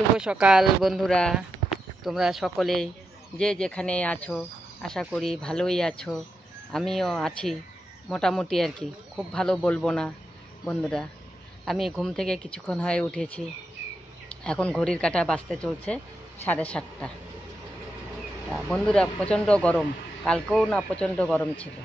শুভ সকাল বন্ধুরা, তোমরা সকলেই যে যেখানে আছো আশা করি ভালোই আছো। আমিও আছি মোটামুটি আর কি, খুব ভালো বলবো না বন্ধুরা। আমি ঘুম থেকে কিছুক্ষণ হয়ে উঠেছি, এখন ঘড়ির কাঁটা বাজতে চলছে 7:30। বন্ধুরা প্রচণ্ড গরম, কালকেও না প্রচণ্ড গরম ছিল।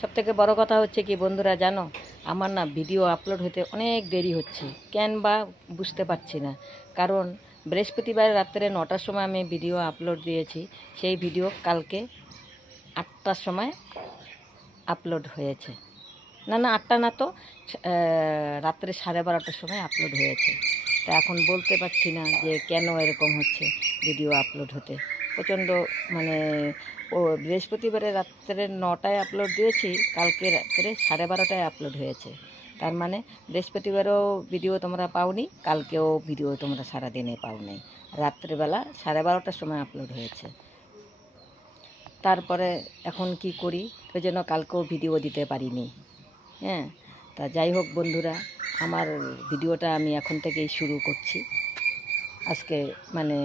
সবথেকে বড় কথা হচ্ছে কি বন্ধুরা জানো, আমার না ভিডিও আপলোড হতে অনেক দেরি হচ্ছে। কেন বা বুঝতে পারছি না, কারণ বৃহস্পতিবার রাত্রে 9টার সময় আমি ভিডিও আপলোড দিয়েছি, সেই ভিডিও কালকে 8টার সময় আপলোড হয়েছে। না 8টা না তো, রাত্রে 12:30টার সময় আপলোড হয়েছে। তা এখন বলতে পারছি না যে কেন এরকম হচ্ছে ভিডিও আপলোড হতে। প্রচণ্ড মানে বৃহস্পতিবারে রাত্রে 9টায় আপলোড দিয়েছি, কালকে রাত্রে 12:30টায় আপলোড হয়েছে। তার মানে বৃহস্পতিবারও ভিডিও তোমরা পাওনি, কালকেও ভিডিও তোমরা সারাদিনে পাওনি। রাত্রেবেলা 12:30টার সময় আপলোড হয়েছে। তারপরে এখন কি করি, ওই জন্য কালকেও ভিডিও দিতে পারিনি। হ্যাঁ, তা যাই হোক বন্ধুরা, আমার ভিডিওটা আমি এখন থেকেই শুরু করছি। আজকে মানে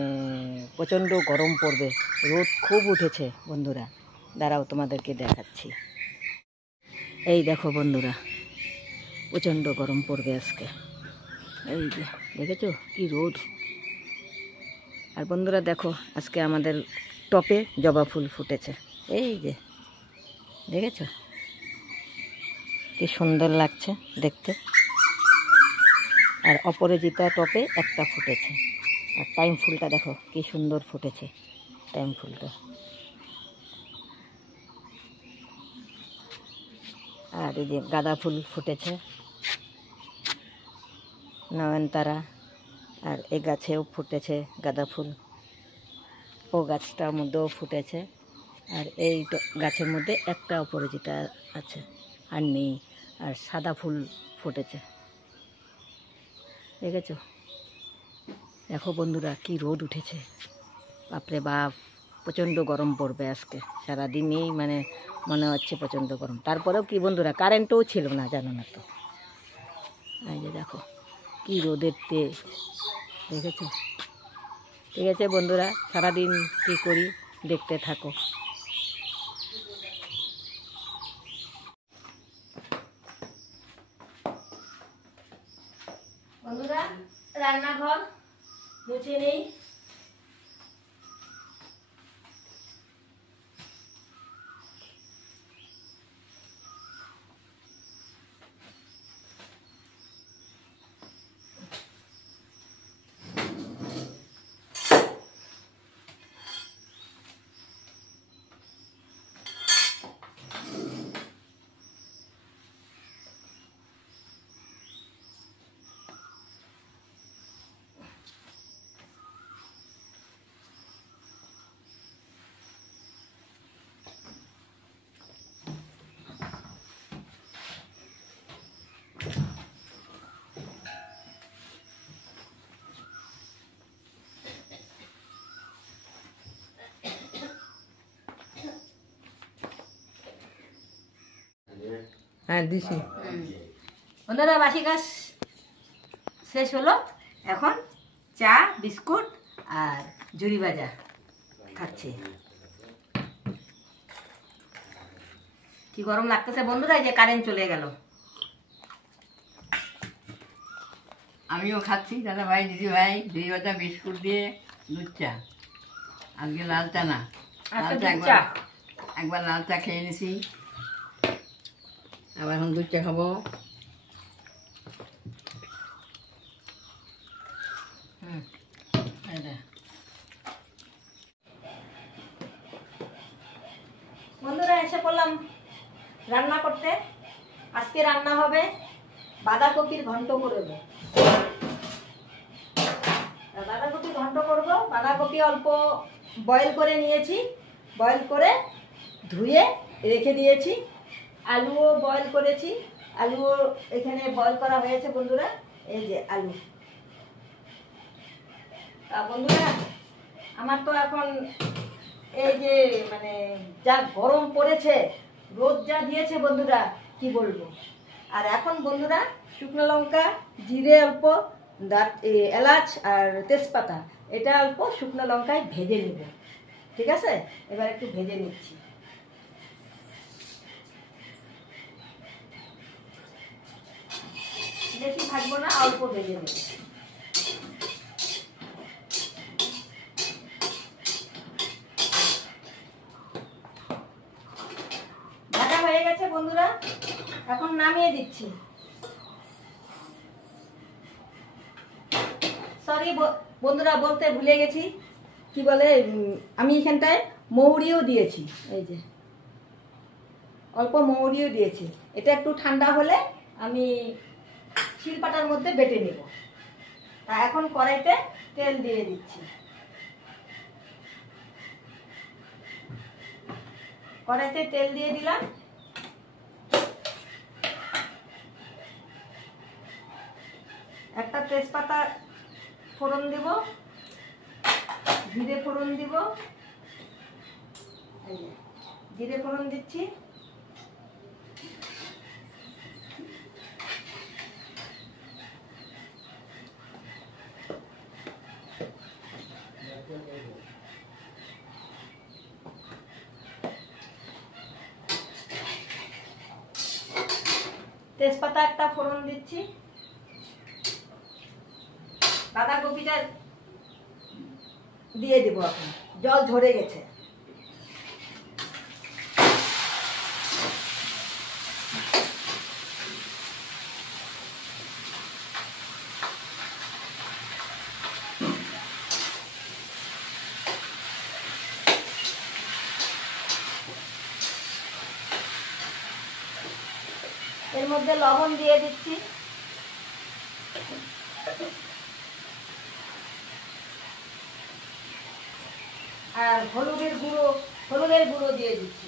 প্রচণ্ড গরম পড়বে, রোদ খুব উঠেছে বন্ধুরা। দাঁড়াও তোমাদেরকে দেখাচ্ছি। এই দেখো বন্ধুরা, প্রচণ্ড গরম পড়বে আজকে। এই যে দেখেছো কি রোদ। আর বন্ধুরা দেখো, আজকে আমাদের টপে জবা ফুল ফুটেছে। এই যে দেখেছো কি সুন্দর লাগছে দেখতে। আর অপরাজিতা টপে একটা ফুটেছে। আর টাইম ফুলটা দেখো কি সুন্দর ফুটেছে, টাইম ফুলটা। আর এই যে গাঁদা ফুল ফুটেছে, নয়নতারা। আর এই গাছেও ফুটেছে গাঁদা ফুল, ও গাছটার মধ্যেও ফুটেছে। আর এই গাছের মধ্যে একটা অপরাজিতা আছে, আর নেই। আর সাদা ফুল ফুটেছে, দেখেছো। দেখো বন্ধুরা কি রোদ উঠেছে, বাপরে বাপ, প্রচণ্ড গরম পড়বে আজকে সারাদিনই, মানে মনে হচ্ছে প্রচণ্ড গরম। তারপরেও কি বন্ধুরা, কারেন্টও ছিল না, জানো না তো। এই যে দেখো কি রোদের তেজ, দেখেছো। ঠিক আছে বন্ধুরা, সারাদিন কি করি দেখতে থাকো। বন্ধুরা রান্নাঘর মুছে নেই। হ্যাঁ দিছি। বন্ধুরা বাসি কাজ শেষ হলো, এখন চা বিস্কুট আর ঝুড়ি ভাজা খাচ্ছি। কি গরম লাগতেছে বন্ধুরা, এই যে কারেন্ট চলে গেল। আমিও খাচ্ছি দাদা ভাই, দিদি ভাই, দুই ভাজা বিস্কুট দিয়ে দুধ চা। আজকে লাল চা না, লাল চা একবার লাল চা খেয়ে নিছি, আবার এখন দুধ চা খাবো। বন্ধুরা এসে পড়লাম রান্না করতে। আজকে রান্না হবে বাঁধাকপির ঘন্ট করব। বাঁধাকপি ঘন্ট করব। বাঁধাকপি অল্প বয়েল করে নিয়েছি, বয়েল করে ধুয়ে রেখে দিয়েছি। আলুও বয়েল করেছি, আলুও এখানে বয়েল করা হয়েছে বন্ধুরা। এই যে আলু। বন্ধুরা আমার তো এখন এই যে মানে যা গরম পড়েছে, রোদ যা দিয়েছে বন্ধুরা কি বলবো। আর এখন বন্ধুরা শুকনো লঙ্কা, জিরে অল্প, এলাচ আর তেজপাতা, এটা অল্প শুকনো লঙ্কায় ভেজে নেব। ঠিক আছে, এবার একটু ভেজে নিচ্ছি। বেশি ভাজবো না, অল্প ভেজে নেব। ভাজা হয়ে গেছে বন্ধুরা, এখন নামিয়ে দিচ্ছি। সরি বন্ধুরা, বলতে ভুলে গেছি, কি বলে, আমি এখানটায় মৌরিও দিয়েছি। এই যে অল্প মৌরিও দিয়েছি। এটা একটু ঠান্ডা হলে আমি শিলপাটার মধ্যে বেটে নেব। তা এখন কড়াইতে তেল দিয়ে দিচ্ছি। কড়াইতে তেল দিয়ে দিলাম। একটা তেজপাতা ফোড়ন দেব, জিরে ফোড়ন দিব। জিরে ফোড়ন দিচ্ছি। তেজপাতা একটা ফোড়ন দিচ্ছি। বাঁধাকপিটা দিয়ে দিব। এখন জল ঝরে গেছে। এর মধ্যে লবণ দিয়ে দিচ্ছি। আর হলুদের গুঁড়ো দিয়ে দিচ্ছি।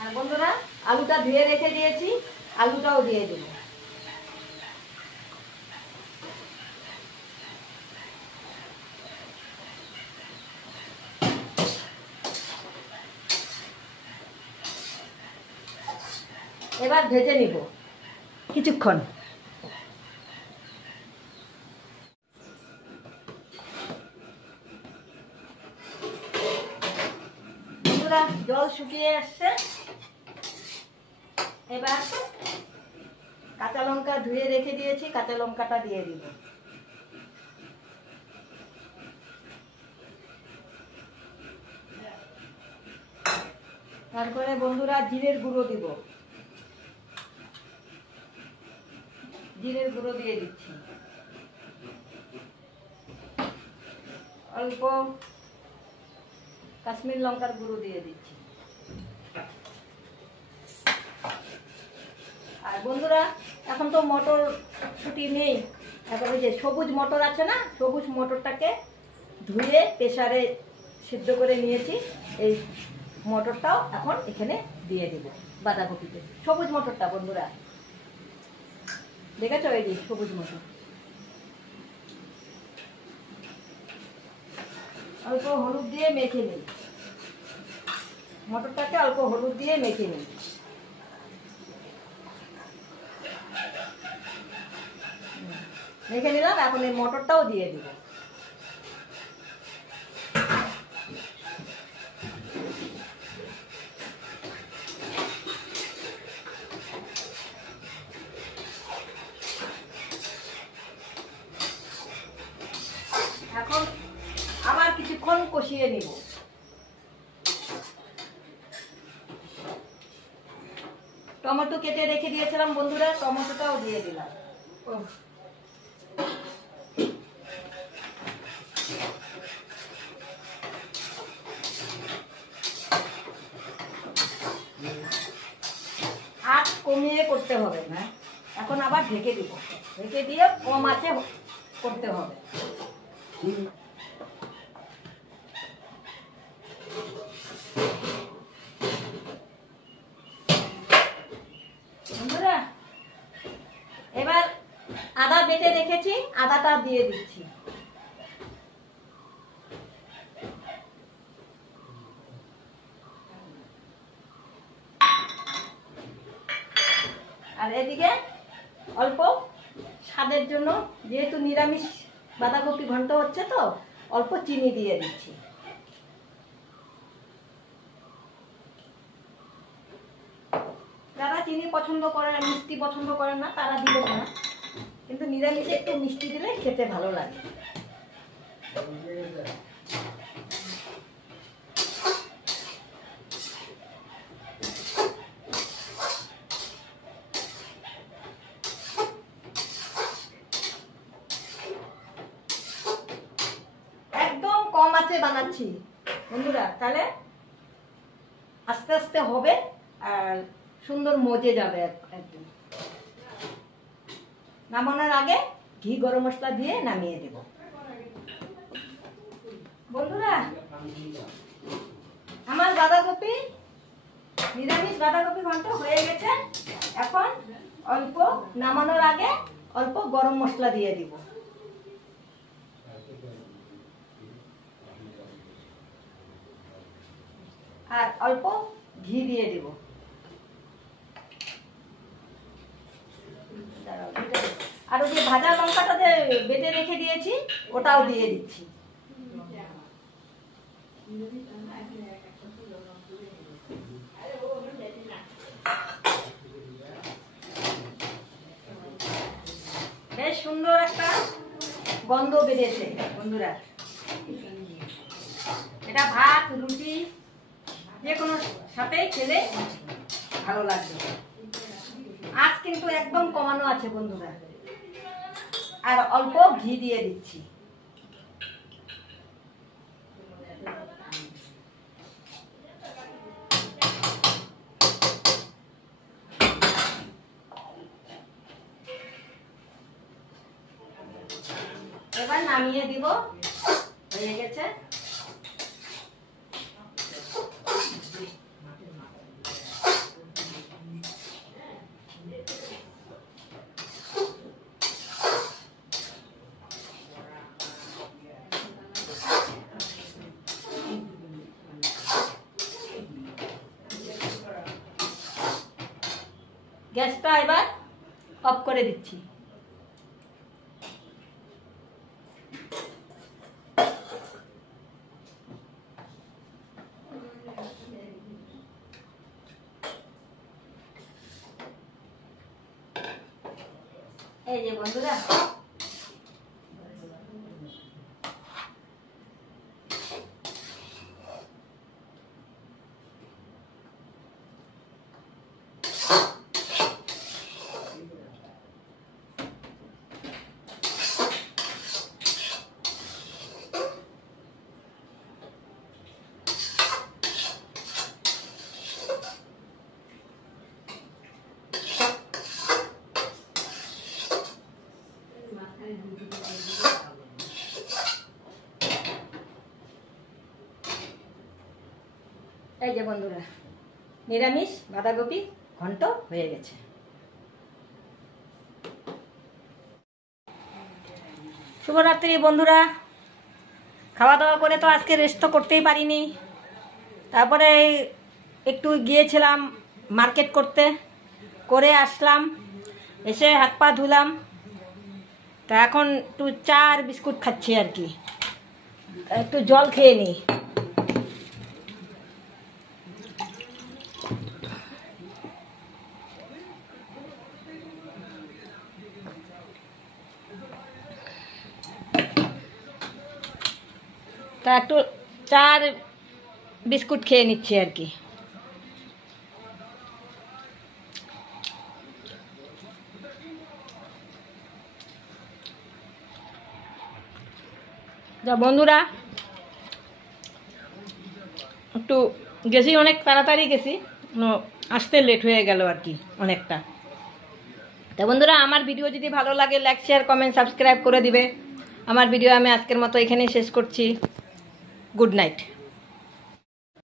আর বন্ধুরা, আলুটা ধুয়ে রেখে দিয়েছি, আলুটাও দিয়ে দেবো। এবার ভেজে নিব কিছুক্ষণ। বন্ধুরা, জল শুকিয়ে আসছে। এবার কাঁচা লঙ্কা ধুয়ে রেখে দিয়েছি, কাঁচা লঙ্কাটা দিয়ে দিব। তারপরে বন্ধুরা জিরের গুঁড়ো দিব। জিরের গুঁড়ো দিয়ে দিচ্ছি। অল্প কাশ্মীর লঙ্কার গুঁড়ো দিয়ে দিচ্ছি। আর বন্ধুরা, এখন তো মটরশুঁটি নেই, এখন ওই যে সবুজ মটর আছে না, সবুজ মটরটাকে ধুয়ে প্রেসারে সিদ্ধ করে নিয়েছি। এই মটরটাও এখন এখানে দিয়ে দিব বাঁধাকপিতে। সবুজ মটরটা বন্ধুরা, দেখেছো? এই যে সবুজ মটর। অল্প হলুদ দিয়ে মেখে নিই। মটরটাকে অল্প হলুদ দিয়ে মেখে নিই। মেখে নিলাম। এখন এই মটরটাও দিয়ে দিব। এখন আবার কিছুক্ষণ কষিয়ে নিব। টমেটো কেটে রেখে দিয়েছিলাম বন্ধুরা, টমেটোটাও দিয়ে দিলাম। আঁচ কমিয়ে করতে হবে না। এখন আবার ঢেকে দিব। ঢেকে দিয়ে কম আঁচে করতে হবে। বন্ধুরা, এবার আদা বেটে রেখেছি, আদাটা দিয়ে দিচ্ছি। আর এদিকে অল্প স্বাদের জন্য, যেহেতু নিরামিষ বাঁধাকপি ঘন্ট হচ্ছে তো অল্প চিনি দিয়ে দিচ্ছি। যারা চিনি পছন্দ করে, মিষ্টি পছন্দ করেন না তারা দিবেন না, কিন্তু নিরামিষে একটু মিষ্টি দিলে খেতে ভালো লাগে। একদম কম আঁচে বানাচ্ছি বন্ধুরা, তাহলে আস্তে আস্তে হবে আর সুন্দর মজে যাবে একদম। নামানোর আগে ঘি গরম মশলা দিয়ে নামিয়ে দেব বন্ধুরা। আমার বাঁধাকপি, নিরামিষ বাঁধাকপি ঘন্ট হয়ে গেছে। এখন অল্প নামানোর আগে অল্প গরম মশলা দিয়ে দিব। আর অল্প ঘি দিয়ে দিব। আর ওই যে ভাজা লঙ্কাটা যে বেটে রেখে দিয়েছি ওটাও দিয়ে দিচ্ছি। বেশ সুন্দর একটা গন্ধ বেরিয়েছে বন্ধুরা। এটা ভাত, রুটি যে কোনো সাথেই খেলে ভালো লাগবে। আজ কিন্তু একদম কমানো আছে বন্ধুরা। আর অল্প ঘি দিয়ে দিচ্ছি। এবার নামিয়ে দিব, হয়ে গেছে। গ্যাসটা এবার অফ করে দিচ্ছি। এই যে বন্ধুরা, এই যে বন্ধুরা, নিরামিষ বাঁধাকপি ঘন্ট হয়ে গেছে। শুভরাত্রি বন্ধুরা। খাওয়া দাওয়া করে তো আজকে রেস্ট তো করতেই পারিনি। তারপরে একটু গিয়েছিলাম মার্কেট করতে, করে আসলাম, এসে হাত পা ধুলাম। তা এখন একটু চা আর বিস্কুট খাচ্ছি আর কি, একটু জল খেয়ে নিই। তা একটু চা আর বিস্কুট খেয়ে নিচ্ছি আর কি। যা বন্ধুরা, একটু গেছি, অনেক তাড়াতাড়ি গেছি, আসতে লেট হয়ে গেল আর কি অনেকটা। তা বন্ধুরা, আমার ভিডিও যদি ভালো লাগে লাইক, শেয়ার, কমেন্ট, সাবস্ক্রাইব করে দিবে। আমার ভিডিও আমি আজকের মতো এখানেই শেষ করছি। Good night.